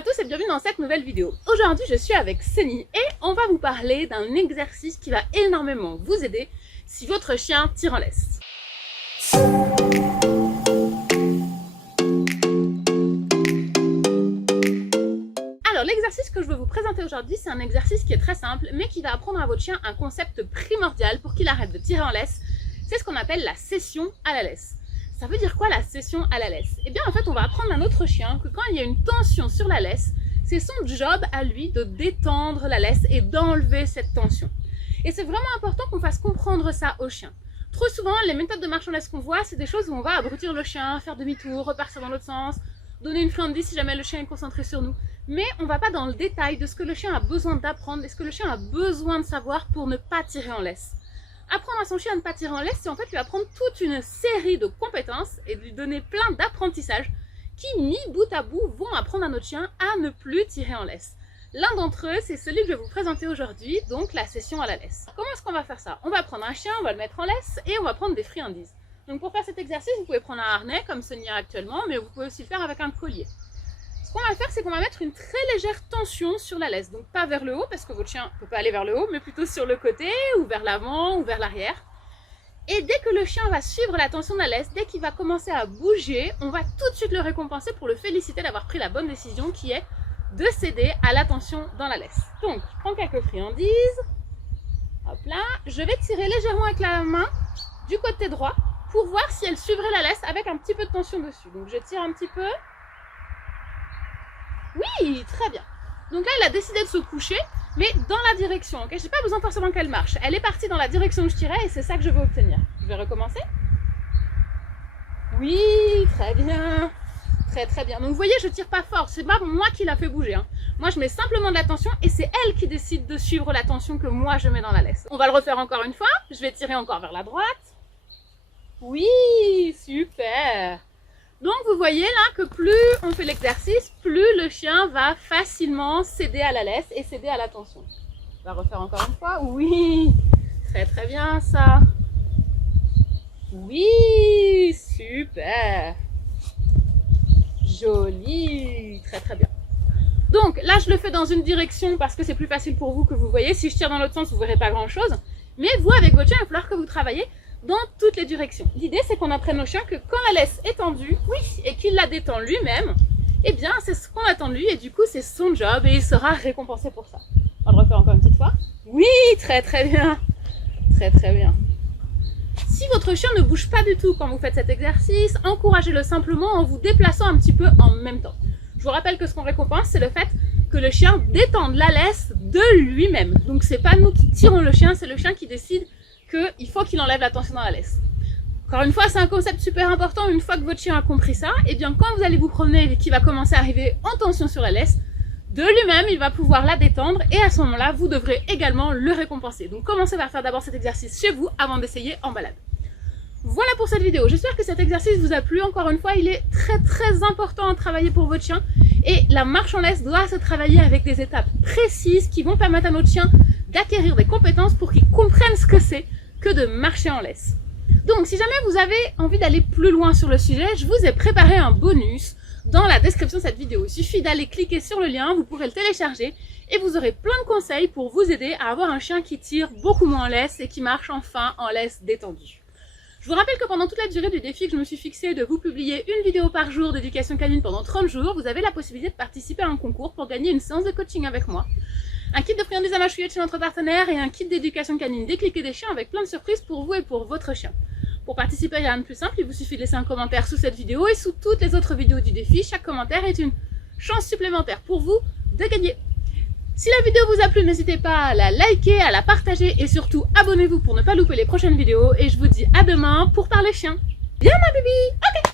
à tous et bienvenue dans cette nouvelle vidéo. Aujourd'hui je suis avec Seni et on va vous parler d'un exercice qui va énormément vous aider si votre chien tire en laisse. Alors l'exercice que je veux vous présenter aujourd'hui, c'est un exercice qui est très simple mais qui va apprendre à votre chien un concept primordial pour qu'il arrête de tirer en laisse. C'est ce qu'on appelle la cession à la laisse. Ça veut dire quoi la cession à la laisse? Eh bien en fait on va apprendre à notre chien que quand il y a une tension sur la laisse, c'est son job à lui de détendre la laisse et d'enlever cette tension. Et c'est vraiment important qu'on fasse comprendre ça au chien. Trop souvent les méthodes de marche en laisse qu'on voit, c'est des choses où on va abrutir le chien, faire demi-tour, repartir dans l'autre sens, donner une friandise si jamais le chien est concentré sur nous. Mais on va pas dans le détail de ce que le chien a besoin d'apprendre et ce que le chien a besoin de savoir pour ne pas tirer en laisse. Apprendre à son chien à ne pas tirer en laisse, c'est en fait lui apprendre toute une série de compétences et lui donner plein d'apprentissages qui, mis bout à bout, vont apprendre à notre chien à ne plus tirer en laisse. L'un d'entre eux, c'est celui que je vais vous présenter aujourd'hui, donc la cession à la laisse. Comment est-ce qu'on va faire ça? On va prendre un chien, on va le mettre en laisse et on va prendre des friandises. Donc pour faire cet exercice, vous pouvez prendre un harnais comme Seni a actuellement, mais vous pouvez aussi le faire avec un collier. Ce qu'on va faire, c'est qu'on va mettre une très légère tension sur la laisse, donc pas vers le haut, parce que votre chien ne peut pas aller vers le haut, mais plutôt sur le côté, ou vers l'avant, ou vers l'arrière. Et dès que le chien va suivre la tension de la laisse, dès qu'il va commencer à bouger, on va tout de suite le récompenser pour le féliciter d'avoir pris la bonne décision, qui est de céder à la tension dans la laisse. Donc, je prends quelques friandises, hop là, je vais tirer légèrement avec la main du côté droit, pour voir si elle suivrait la laisse avec un petit peu de tension dessus. Donc je tire un petit peu. Oui, très bien. Donc là, elle a décidé de se coucher, mais dans la direction, ok? J'ai pas besoin forcément qu'elle marche. Elle est partie dans la direction où je tirais et c'est ça que je veux obtenir. Je vais recommencer. Oui, très bien. Très très bien. Donc vous voyez, je tire pas fort. C'est pas moi qui l'a fait bouger. Hein. Moi, je mets simplement de la tension et c'est elle qui décide de suivre la tension que moi je mets dans la laisse. On va le refaire encore une fois. Je vais tirer encore vers la droite. Oui, super. Donc vous voyez là que plus on fait l'exercice, plus le chien va facilement céder à la laisse et céder à la tension. On va refaire encore une fois. Oui, très très bien ça. Oui, super. Joli, très très bien. Donc là je le fais dans une direction parce que c'est plus facile pour vous que vous voyez. Si je tire dans l'autre sens, vous ne verrez pas grand chose. Mais vous avec votre chien, il va falloir que vous travaillez dans toutes les directions. L'idée c'est qu'on apprenne au chien que quand la laisse est tendue, oui, et qu'il la détend lui-même, eh bien c'est ce qu'on attend de lui et du coup c'est son job et il sera récompensé pour ça. On va le refaire encore une petite fois. Oui, très très bien. Très très bien. Si votre chien ne bouge pas du tout quand vous faites cet exercice, encouragez-le simplement en vous déplaçant un petit peu en même temps. Je vous rappelle que ce qu'on récompense, c'est le fait que le chien détende la laisse de lui-même. Donc c'est pas nous qui tirons le chien, c'est le chien qui décide qu'il faut qu'il enlève la tension dans la laisse. Encore une fois, c'est un concept super important. Une fois que votre chien a compris ça, et bien quand vous allez vous promener et qu'il va commencer à arriver en tension sur la laisse, de lui-même, il va pouvoir la détendre et à ce moment-là, vous devrez également le récompenser. Donc commencez par faire d'abord cet exercice chez vous avant d'essayer en balade. Voilà pour cette vidéo. J'espère que cet exercice vous a plu. Encore une fois, il est très très important à travailler pour votre chien. Et la marche en laisse doit se travailler avec des étapes précises qui vont permettre à notre chien d'acquérir des compétences pour qu'il comprenne ce que c'est que de marcher en laisse. Donc si jamais vous avez envie d'aller plus loin sur le sujet, je vous ai préparé un bonus dans la description de cette vidéo. Il suffit d'aller cliquer sur le lien, vous pourrez le télécharger et vous aurez plein de conseils pour vous aider à avoir un chien qui tire beaucoup moins en laisse et qui marche enfin en laisse détendue. Je vous rappelle que pendant toute la durée du défi que je me suis fixé de vous publier une vidéo par jour d'éducation canine pendant 30 jours, vous avez la possibilité de participer à un concours pour gagner une séance de coaching avec moi. Un kit de friandises à mâchouiller chez notre partenaire et un kit d'éducation canine décliqué des chiens avec plein de surprises pour vous et pour votre chien. Pour participer, il y a rien de plus simple, il vous suffit de laisser un commentaire sous cette vidéo et sous toutes les autres vidéos du défi. Chaque commentaire est une chance supplémentaire pour vous de gagner. Si la vidéo vous a plu, n'hésitez pas à la liker, à la partager et surtout abonnez-vous pour ne pas louper les prochaines vidéos. Et je vous dis à demain pour parler chien. Viens ma bibi. Ok.